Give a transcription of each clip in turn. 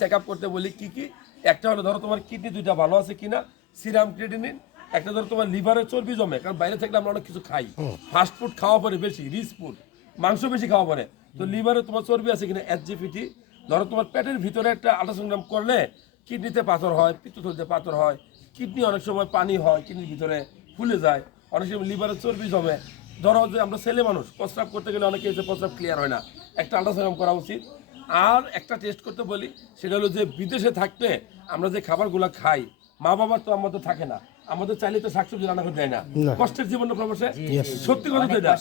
Check up করতে বলি কি কি? একটা হলো ধরো তোমার কিডনি দুইটা ভালো আছে কিনা সিরাম ক্রিয়েটিনিন একটা ধরো তোমার লিভারে চর্বি জমে কারণ বাইরে থেকে আমরা অনেক কিছু খাই। ফাস্ট ফুড খাওয়া পরে বেশি রিচ ফুড মাংস বেশি খাওয়া পরে। তো লিভারে তোমার চর্বি আছে কিনা এসজিপিটি ধরো তোমার পেটের ভিতরে একটা আল্ট্রাসোনোগ্রাম করলে কিডনিতে পাথর হয় পিত্তথলিতে পাথর হয়। কিডনি অনেক সময় পানি হয় কিডনির ভিতরে ফুলে যায়। অনেক সময় লিভারে চর্বি জমে। ধরো যে আমরা ছেলে মানুষ প্রস্রাব করতে গেলে অনেকে এসে প্রস্রাব ক্লিয়ার হয় না। একটা আল্ট্রাসাউন্ড করা উচিত। আর একটা টেস্ট করতে বলি সেটা হলো যে বিদেশে থাকতে আমরা যে খাবারগুলো খাই মা বাবার তো আমাদের থাকে না। আমাদের চাইলে তো শাকসবজি রান্না করে দেয় না। কষ্টের জীবন প্রবাসে সত্যি কথা তো এটা।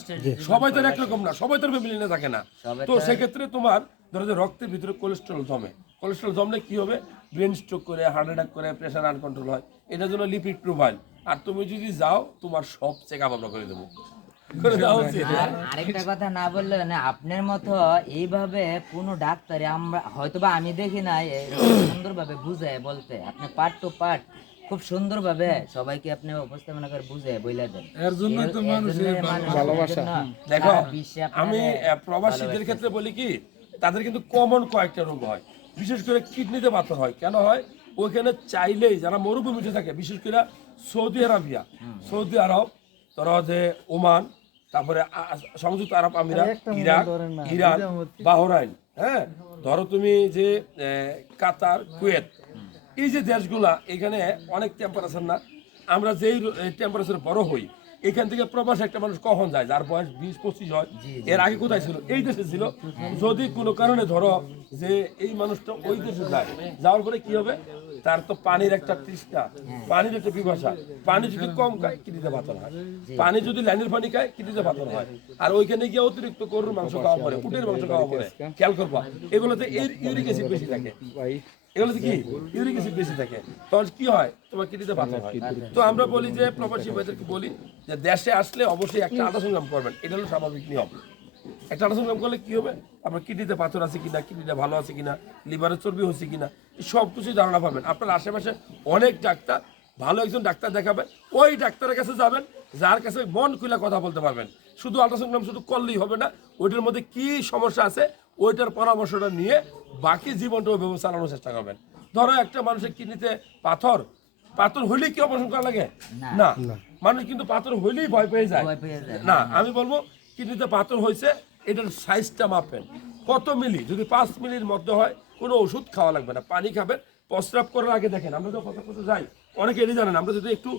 সবাই তো একরকম না সবাই তো ফ্যামিলি না থাকে না। তো সেক্ষেত্রে তোমার ধরো যে রক্তের ভিতরে কোলেস্ট্রল জমে কোলেস্ট্রল জমলে কি হবে? ব্রেন স্ট্রোক করে হার্ট অ্যাটাক করে প্রেশার আনকন্ট্রোল হয়। এটার জন্য লিপিড প্রোফাইল আর তুমি যদি যাও তোমার সব চেক আপ আমরা করে দেবো। আরেকটা কথা না বললে মানে আপনার মতো এইভাবে কোনো ডাক্তারে আমরা হয়তোবা আমি দেখি না সুন্দরভাবে বুঝায় বলতে। আপনি পার্ট টু পার্ট খুব সুন্দরভাবে সবাইকে আপনি উপস্থাপনা করে বুঝে বইলা দেন। এর জন্যই তো মানুষের ভালোবাসা। দেখো আমি প্রবাসীদের ক্ষেত্রে বলি কি তাদের কিন্তু কমন কয়েকটা রোগ হয়। বিশেষ করে কিডনিতে পাথর হয়। কেন হয়? ওইখানে চাইলেই যারা মরুভূমিতে থাকে বিশেষ করে সৌদি আরবিয়া। সৌদি আরব তারা যে ওমান তারপরে সংযুক্ত আরব আমিরাত ইরাক ইরান বাহরাইন হ্যাঁ? ধরো তুমি যে কাতার কুয়েত এই যে দেশগুলা এখানে অনেক টেম্পারেচার না আমরা যেই টেম্পারেচার বড় হই এখান থেকে প্রবাসে একটা মানুষ কখন যায়? যার বয়স বিশ পঁচিশ হয়। এর আগে কোথায় ছিল? এই দেশে ছিল। যদি কোনো কারণে ধরো যে এই মানুষটা ওই দেশে যায় যাওয়ার পরে কি হবে? তার তো পানির একটা তৃষ্ণা পানির একটা পিপাসা। পানি যদি কম খায় কিডনিতে পাথর হয়। পানি যদি লাইনের পানি খায় কিডনিতে পাথর হয়। আর ওইখানে গিয়ে অতিরিক্ত গরুর মাংস খাওয়া পরে উটের মাংস খাওয়া পরে খেয়াল করবা এগুলোতে ইউরিক অ্যাসিড বেশি থাকে। এগুলোতে কি ইউরিক অ্যাসিড বেশি থাকে। কি হয়? তোমার কিডনিতে হয়। তো আমরা বলি যে বলি যে, দেশে আসলে অবশ্যই একটা করবেন। এটা হলো স্বাভাবিক নিয়ম। একটা করলে হবে? আপনার কিডনিতে পাথর আছে কিনা, কিডনিটা ভালো আছে কিনা লিভারের চর্বি হচ্ছে কিনা সব কিছুই ধারণা পাবেন। আপনার আশেপাশে অনেক ডাক্তার, ভালো একজন ডাক্তার দেখাবেন ওই ডাক্তারের কাছে যাবেন, যার কাছে মন খুলে কথা বলতে পারবেন। শুধু আল্ট্রাসোনোগ্রাম শুধু করলেই হবে না, ওইটার মধ্যে কি সমস্যা আছে, ওইটার পরামর্শটা নিয়ে বাকি জীবনটা ওইভাবে চালানোর চেষ্টা করবেন। ধরো একটা মানুষের কিডনিতে পাথর পাথর হইলেই কি অপারেশন করা লাগে? না। মানুষ কিন্তু পাথর হইলেই ভয় পেয়ে যায়। ভয় পেয়ে যায়। না আমি বলব কিডনিতে পাথর হয়েছে এটার সাইজটা মাপেন। কত মিলি? যদি পাঁচ মিলির মধ্যে হয় কোনো ওষুধ খাওয়া লাগবে না। পানি খাবেন প্রস্রাব করার আগে দেখেন আমরা তো কথা কথা যাই। অনেকে এটি জানেন আমরা যদি একটু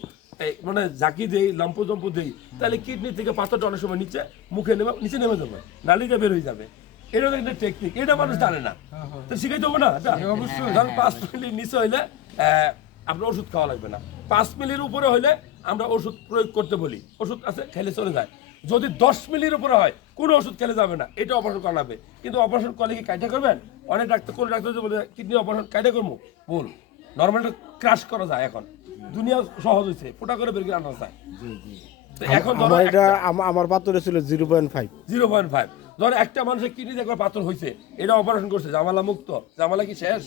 মানে জাকি দেই লম্প জম্প দিই তাহলে কিডনি থেকে পাথরটা অনেক সময় নিচে মুখে নেমে নিচে নেমে যাবে নালিটা বের হয়ে যাবে। এটা একটা টেকনিক এটা মানুষ জানে না। তো শিখাইতে হবে না? অবশ্যই। ধরুন পাঁচ মিলির নিচে হইলে আহ, আপনার ওষুধ খাওয়া লাগবে না। পাঁচ মিলির উপরে হইলে আমরা ওষুধ প্রয়োগ করতে বলি। ওষুধ আছে খেলে চলে যায়। যদি দশ মিলির উপরে হয় কোনো ওষুধ খেলে যাবে না। এটা অপারেশন করাবে। কিন্তু অপারেশন করলে কি কাইটা করবেন? অনেক ডাক্তার কোন ডাক্তার বলে কিডনি অপারেশন কাইটা করব? ভুল। নর্মালটা ক্রাশ করা যায় এখন। দুনিয়া সহজ হয়েছে ফোটা করে বের করে আনা যায়। এখন ধরো আমার এটা আমার পাত্রে ছিল zero point five zero point five ধর একটা মানুষের কিডনি একবার পাথর হয়েছে এটা অপারেশন করছে জামালা মুক্ত জামালা কি শেষ?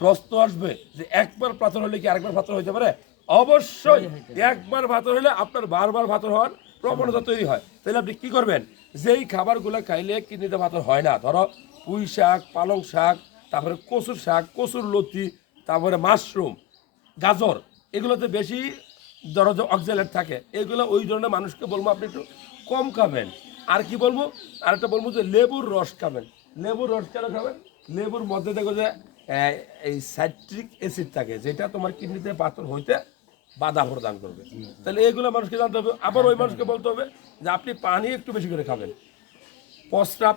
প্রশ্ন আসবে যে একবার পাথর হলে কি আরেকবার পাথর হইতে পারে? অবশ্যই একবার পাথর হলে আপনার বারবার পাথর হওয়ার প্রবণতা তৈরি হয়। তাহলে আপনি কি করবেন? যেই খাবারগুলো খাইলে কিডনিতে পাথর হয় না ধরো পুঁই শাক পালং শাক তারপরে কচুর শাক কচুর লতি তারপরে মাশরুম গাজর এগুলোতে বেশি ধরো যে অক্সালেট থাকে। এগুলো ওই ধরনের মানুষকে বলব আপনি একটু কম খাবেন। আর কি বলব? আর একটা বলব যে লেবুর রস খাবেন। লেবুর রস কেন খাবেন? লেবুর মধ্যে দেখো যে এই সাইট্রিক অ্যাসিড থাকে, যেটা তোমার কিডনিতে পাথর হইতে বাধা প্রদান করবে। তাহলে এইগুলো মানুষকে জানতে হবে। আবার ওই মানুষকে বলতে হবে যে, আপনি পানি একটু বেশি করে খাবেন। প্রস্রাব